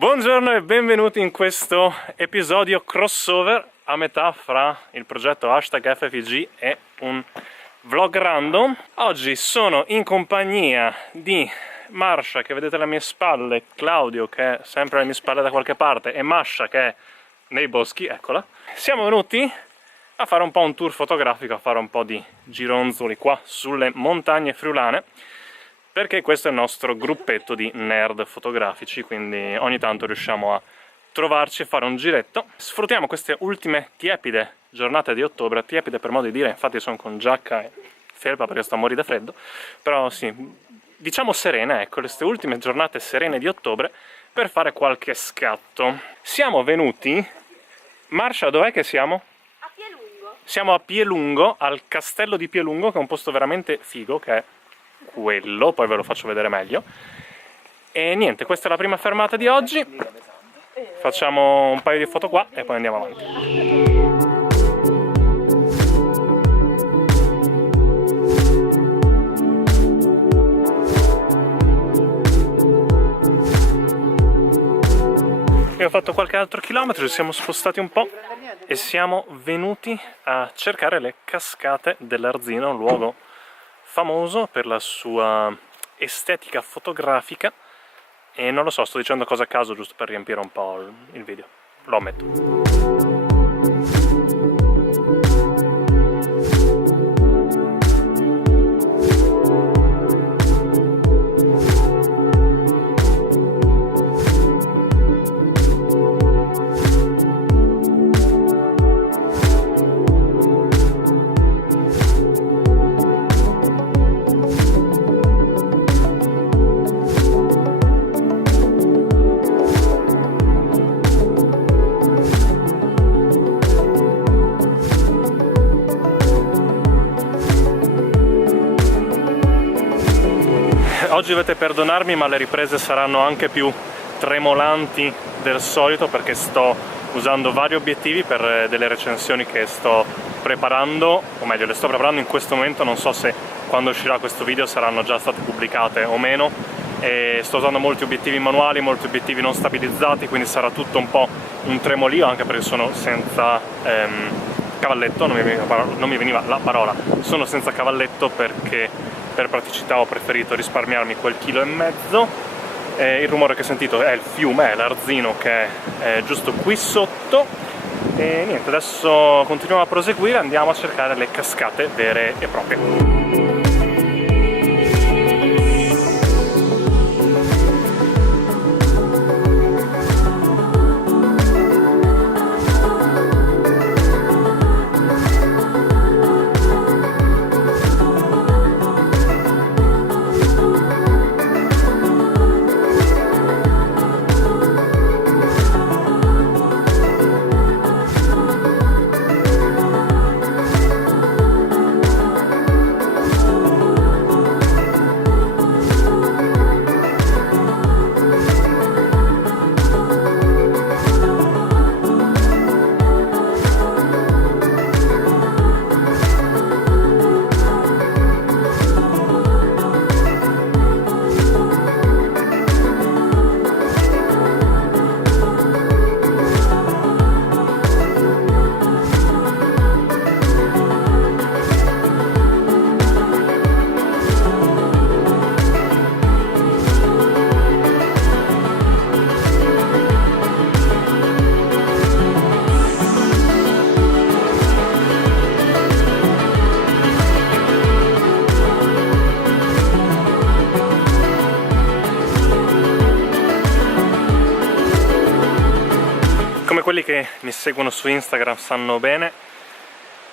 Buongiorno e benvenuti in questo episodio crossover a metà fra il progetto #FFG e un vlog random. Oggi sono in compagnia di Marsha, che vedete alle mie spalle, Claudio, che è sempre alle mie spalle da qualche parte, e Masha, che è nei boschi, eccola. Siamo venuti a fare un po' un tour fotografico, a fare un po' di gironzoli qua sulle montagne friulane, perché questo è il nostro gruppetto di nerd fotografici, quindi ogni tanto riusciamo a trovarci e fare un giretto. Sfruttiamo queste ultime tiepide giornate di ottobre, tiepide per modo di dire, infatti sono con giacca e felpa perché sto a morire da freddo, però sì, diciamo serene, ecco, queste ultime giornate serene di ottobre per fare qualche scatto. Siamo venuti... Marsha, dov'è che siamo? A Pielungo. Siamo a Pielungo, al castello di Pielungo, che è un posto veramente figo, che è quello, poi ve lo faccio vedere meglio. E niente, questa è la prima fermata di oggi. Facciamo un paio di foto qua e poi andiamo avanti. Abbiamo fatto qualche altro chilometro, ci siamo spostati un po' e siamo venuti a cercare le cascate dell'Arzino, un luogo famoso per la sua estetica fotografica, e non lo so, sto dicendo cose a caso giusto per riempire un po' il video, lo ammetto. Oggi dovete perdonarmi, ma le riprese saranno anche più tremolanti del solito perché sto usando vari obiettivi per delle recensioni che sto preparando, o meglio le sto preparando in questo momento, non so se quando uscirà questo video saranno già state pubblicate o meno, e sto usando molti obiettivi manuali, molti obiettivi non stabilizzati, quindi sarà tutto un po' un tremolio, anche perché sono senza cavalletto, non mi veniva la parola, sono senza cavalletto perché per praticità ho preferito risparmiarmi quel chilo e mezzo. Il rumore che sentito è il fiume, è l'Arzino, che è giusto qui sotto. E niente, adesso continuiamo a proseguire, andiamo a cercare le cascate vere e proprie. Quelli che mi seguono su Instagram sanno bene,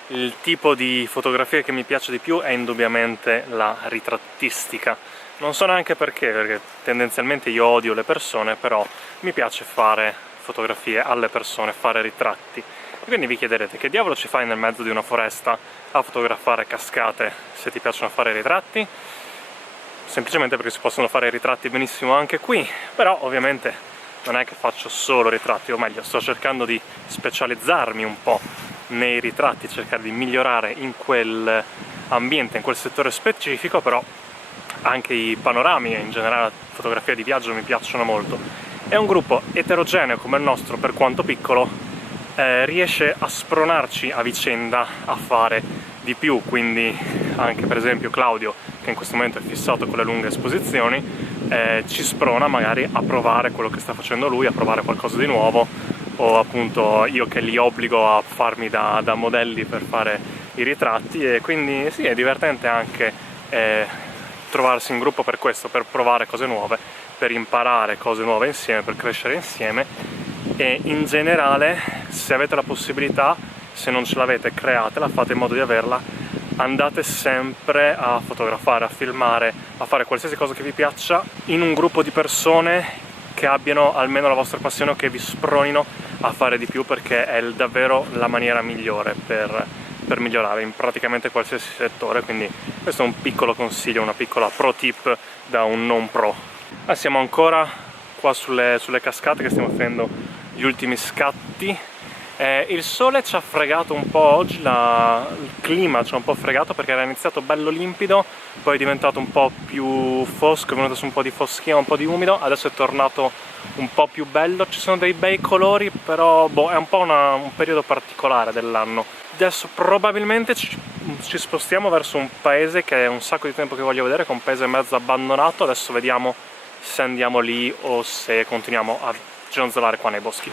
il tipo di fotografia che mi piace di più è indubbiamente la ritrattistica. Non so neanche perché tendenzialmente io odio le persone, però mi piace fare fotografie alle persone, fare ritratti. E quindi vi chiederete: che diavolo ci fai nel mezzo di una foresta a fotografare cascate se ti piacciono fare ritratti? Semplicemente perché si possono fare ritratti benissimo anche qui, però ovviamente non è che faccio solo ritratti, o meglio, sto cercando di specializzarmi un po' nei ritratti, cercare di migliorare in quell'ambiente, in quel settore specifico, però anche i panorami e in generale la fotografia di viaggio mi piacciono molto. È un gruppo eterogeneo come il nostro, per quanto piccolo, riesce a spronarci a vicenda a fare di più, quindi anche per esempio Claudio, che in questo momento è fissato con le lunghe esposizioni, ci sprona magari a provare quello che sta facendo lui, a provare qualcosa di nuovo, o appunto io che li obbligo a farmi da modelli per fare i ritratti, e quindi sì, è divertente anche trovarsi in gruppo per questo, per provare cose nuove, per imparare cose nuove insieme, per crescere insieme. E in generale, se avete la possibilità, se non ce l'avete, createla, fate in modo di averla, andate sempre a fotografare, a filmare, a fare qualsiasi cosa che vi piaccia in un gruppo di persone che abbiano almeno la vostra passione o che vi spronino a fare di più, perché è davvero la maniera migliore per migliorare in praticamente qualsiasi settore. Quindi questo è un piccolo consiglio, una piccola pro tip da un non pro. Siamo ancora qua sulle cascate, che stiamo facendo gli ultimi scatti. Il sole ci ha fregato un po' oggi, il clima ci ha un po' fregato, perché era iniziato bello limpido, poi è diventato un po' più fosco, è venuto su un po' di foschia, un po' di umido, adesso è tornato un po' più bello, ci sono dei bei colori, però boh, è un po' un periodo particolare dell'anno. Adesso probabilmente ci spostiamo verso un paese che è un sacco di tempo che voglio vedere, che è un paese mezzo abbandonato. Adesso vediamo se andiamo lì o se continuiamo a gironzolare qua nei boschi.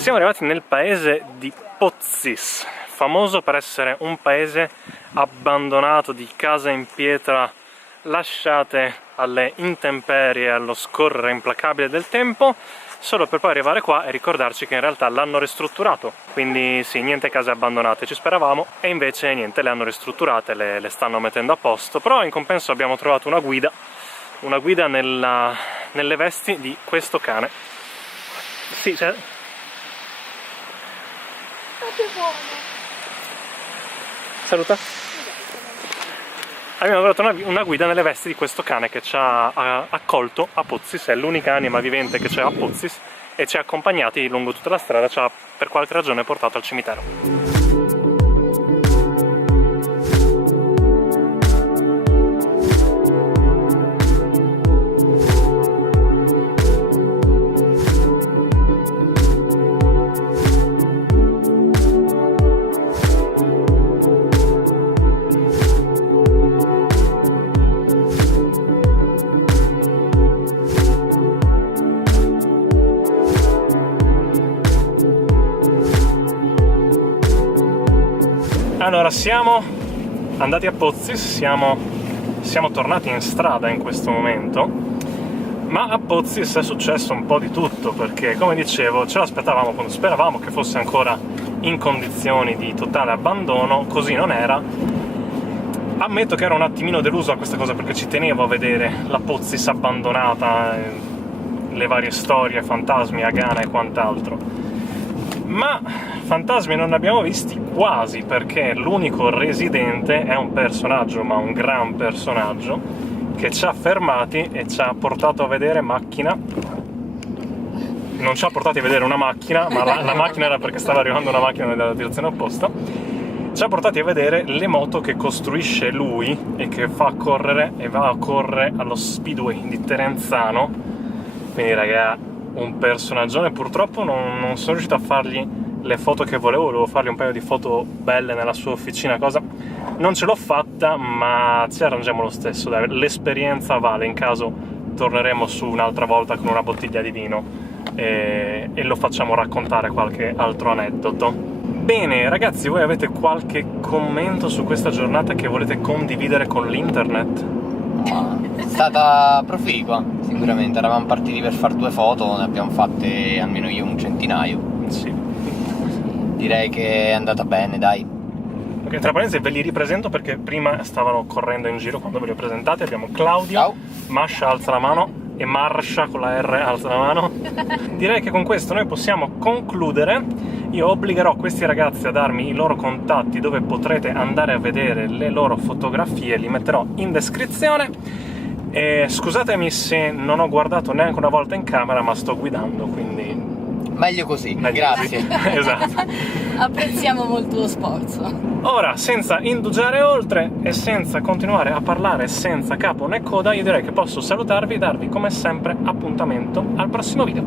Siamo arrivati nel paese di Pozzis, famoso per essere un paese abbandonato, di case in pietra lasciate alle intemperie, allo scorrere implacabile del tempo, solo per poi arrivare qua e ricordarci che in realtà l'hanno ristrutturato. Quindi sì, niente case abbandonate, ci speravamo, e invece niente, le hanno ristrutturate, le stanno mettendo a posto. Però in compenso abbiamo trovato una guida nelle vesti di questo cane. Sì, cioè... Saluta. Abbiamo trovato una guida nelle vesti di questo cane che ci ha accolto a Pozzis, è l'unica anima vivente che c'è a Pozzis, e ci ha accompagnati lungo tutta la strada, ci ha per qualche ragione portato al cimitero. Allora, siamo andati a Pozzis, siamo tornati in strada in questo momento, ma a Pozzis è successo un po' di tutto, perché come dicevo ce l'aspettavamo, quando speravamo che fosse ancora in condizioni di totale abbandono, così non era. Ammetto che ero un attimino deluso a questa cosa, perché ci tenevo a vedere la Pozzis abbandonata, le varie storie, fantasmi, agana e quant'altro. Ma fantasmi non ne abbiamo visti quasi, perché l'unico residente è un personaggio, ma un gran personaggio, che ci ha fermati e ci ha portato a vedere macchina. Non ci ha portati a vedere una macchina, ma la macchina era perché stava arrivando una macchina nella direzione opposta. Ci ha portati a vedere le moto che costruisce lui e che fa correre, e va a correre allo Speedway di Terenzano. Quindi raga, un personaggione. Purtroppo non sono riuscito a fargli le foto che volevo fargli un paio di foto belle nella sua officina, cosa non ce l'ho fatta, ma ci arrangiamo lo stesso, dai, l'esperienza vale. In caso torneremo su un'altra volta con una bottiglia di vino e lo facciamo raccontare qualche altro aneddoto. Bene ragazzi, voi avete qualche commento su questa giornata che volete condividere con l'internet? È stata proficua, sicuramente. Eravamo partiti per fare 2 foto, ne abbiamo fatte almeno io un centinaio. Sì. Direi che è andata bene, dai. Ok, tra parentesi ve li ripresento perché prima stavano correndo in giro quando ve li ho presentati. Abbiamo Claudio, Ciao. Masha alza la mano e Marsha con la R alza la mano. Direi che con questo noi possiamo concludere. io obbligherò questi ragazzi a darmi i loro contatti dove potrete andare a vedere le loro fotografie, li metterò in descrizione. E scusatemi se non ho guardato neanche una volta in camera, ma sto guidando, quindi Meglio così, meglio grazie. così. Esatto. Apprezziamo molto lo sforzo. Ora, senza indugiare oltre e senza continuare a parlare senza capo né coda, io direi che posso salutarvi e darvi come sempre appuntamento al prossimo video.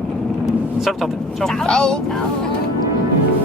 Salutate, ciao! Ciao. Ciao.